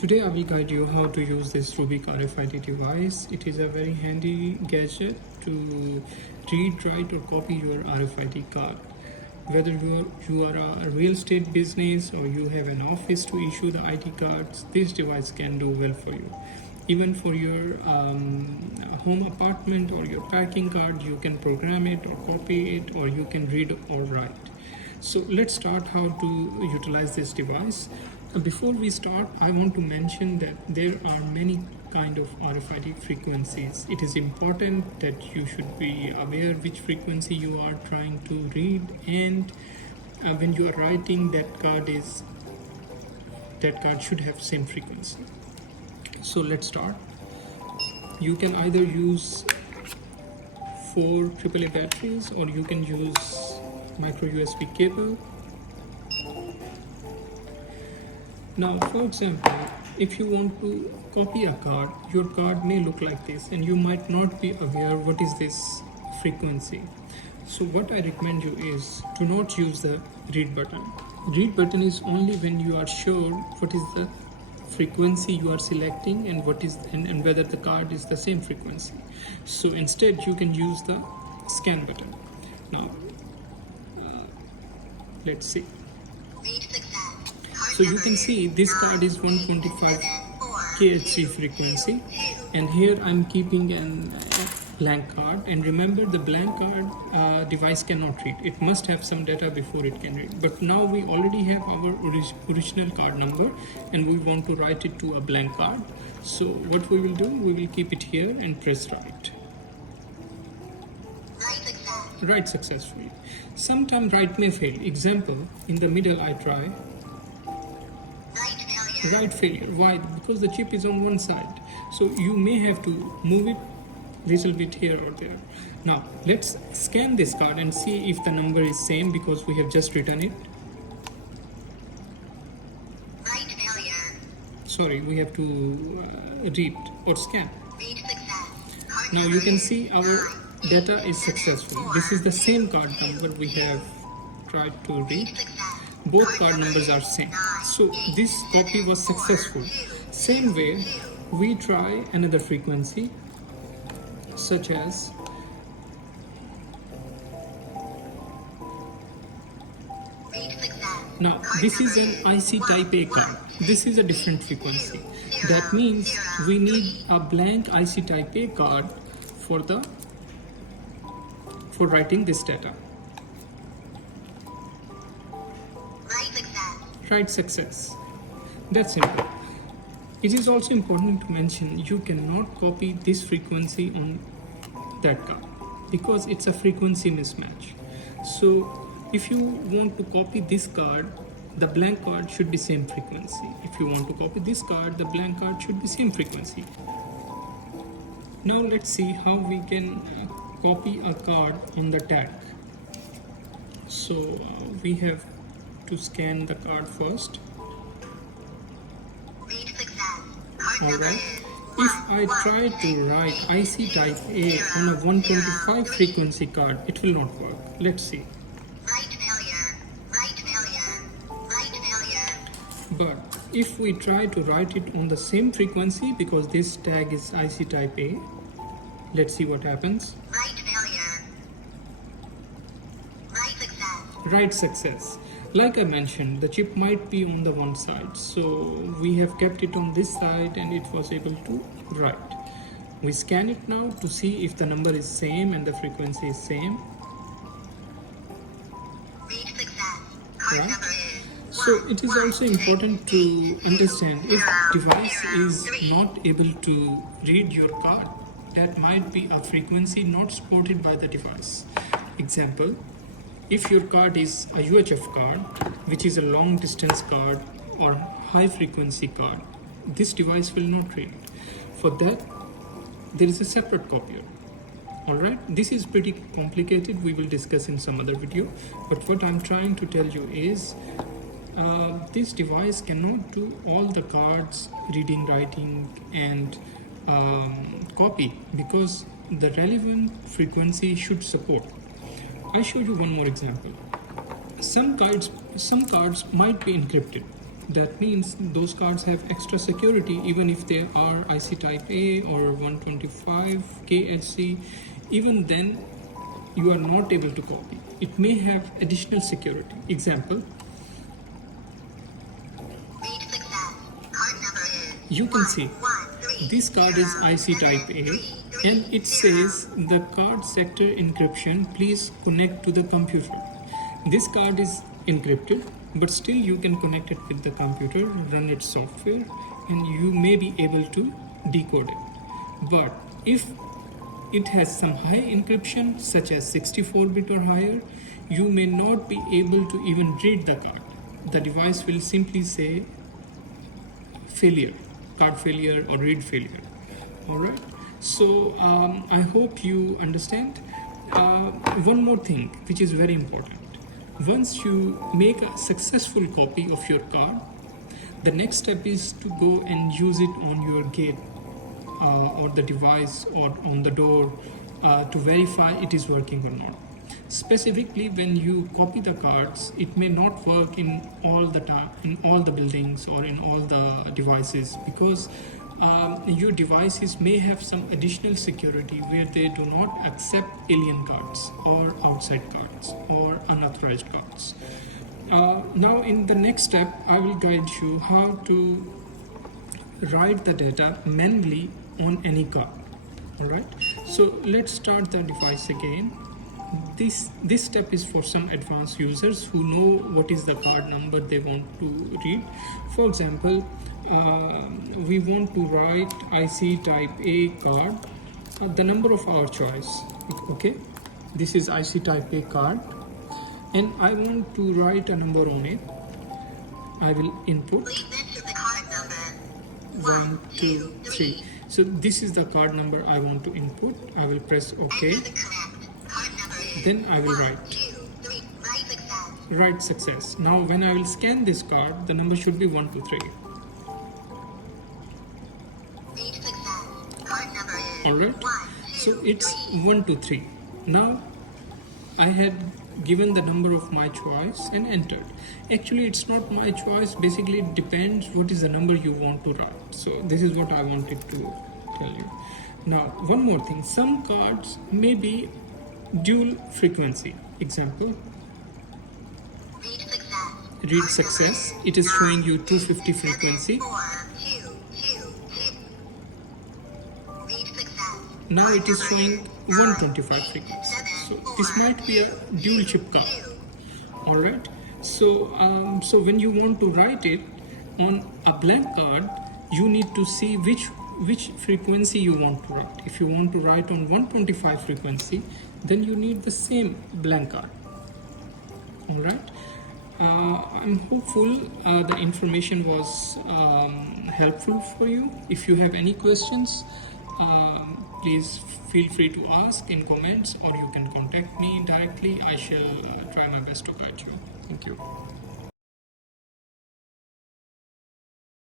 Today I will guide you how to use this Rubik RFID device. It is a very handy gadget to read, write or copy your RFID card. Whether you are a real estate business or you have an office to issue the ID cards, this device can do well for you. Even for your home apartment or your parking card, you can program it or copy it, or you can read or write. So let's start how to utilize this device. Before we start, I want to mention that there are many kind of RFID frequencies. It is important that you should be aware which frequency you are trying to read, and when you are writing, that card should have same frequency. So let's start. You can either use 4 AAA batteries or you can use micro USB cable. Now, for example, if you want to copy a card, your card may look like this and you might not be aware what is this frequency. So what I recommend you is to not use the read button. Read button is only when you are sure what is the frequency you are selecting and and whether the card is the same frequency. So instead you can use the scan button. Now let's see. So you can see this card is 125 kHz frequency, and here I'm keeping a blank card. And remember, the blank card device cannot read. It must have some data before it can read. But now we already have our original card number and we want to write it to a blank card. So what we will do, we will keep it here and press write. Write successfully. Sometimes write may fail. Example, in the middle I try. Write failure. Why? Because the chip is on one side. So you may have to move it little bit here or there. Now let's scan this card and see if the number is same, because we have just written it. Write failure. Sorry, we have to read or scan. Read success. Now you can see our data is successful. This is the same card number we have tried to read. Both card numbers are same. So this copy was successful. Same way, we try another frequency, such as now this is an IC type A card. This is a different frequency. That means we need a blank IC type A card for writing this data. Write success. That's simple. It is also important to mention you cannot copy this frequency on that card because it's a frequency mismatch. So if you want to copy this card, the blank card should be same frequency. If you want to copy this card, the blank card should be same frequency. Now let's see how we can copy a card on the tag. So we have to scan the card first. Alright, if I try to write IC type A on a 125 frequency card, it will not work. Let's see. But if we try to write it on the same frequency, because this tag is IC type A, let's see what happens. Write success. Like I mentioned, the chip might be on the one side, so we have kept it on this side and it was able to write. We scan it now to see if the number is same and the frequency is same. Right? So it is also important to understand if device is not able to read your card, that might be a frequency not supported by the device. Example, if your card is a UHF card, which is a long distance card or high frequency card, this device will not read. For that, there is a separate copier. Alright, this is pretty complicated. We will discuss in some other video. But what I'm trying to tell you is this device cannot do all the cards reading, writing and copy, because the relevant frequency should support. I'll show you one more example. Some cards might be encrypted. That means those cards have extra security even if they are IC type A or 125 KHC. Even then, you are not able to copy. It may have additional security. Example, Read success. Card number is you can see 113 this card is IC type A and it says the card sector encryption, please connect to the computer. This card is encrypted, but still you can connect it with the computer, run its software, and you may be able to decode it. But if it has some high encryption such as 64-bit or higher, you may not be able to even read the card. The device will simply say failure, card failure or read failure. Alright, so I hope you understand. One more thing which is very important. Once you make a successful copy of your card, the next step is to go and use it on your gate or the device or on the door to verify it is working or not. Specifically, when you copy the cards, it may not work in all the time, in all the buildings or in all the devices, because your devices may have some additional security where they do not accept alien cards or outside cards or unauthorized cards. Now in the next step, I will guide you how to write the data manually on any card. Alright, so let's start the device again. This step is for some advanced users who know what is the card number they want to read. For example, we want to write IC type A card, the number of our choice. Okay, this is IC type A card, and I want to write a number on it. I will input Please enter the card number 1, 2, 3. So this is the card number I want to input. I will press OK. Enter the correct card number is Then I will write 1, 2, 3. Write success. write success. Now when I will scan this card, the number should be 1, 2, 3. Read success. Card number is Alright, 1, 2, so it's 3. 1, 2, 3. Now I had given the number of my choice and entered. Actually, it's not my choice. Basically, it depends what is the number you want to write. So this is what I wanted to tell you. Now, one more thing. Some cards may be dual frequency. Example, Read success. read success. It is showing you 250 frequency. 4, 2, 2, 2. Read success. Now it is showing 125 frequency. So this might be a dual chip card. Alright, so when you want to write it on a blank card, you need to see which frequency you want to write. If you want to write on 125 frequency, then you need the same blank card. Alright, I'm hopeful the information was helpful for you. If you have any questions, please feel free to ask in comments, or you can contact me directly. I shall try my best to guide you. Thank you.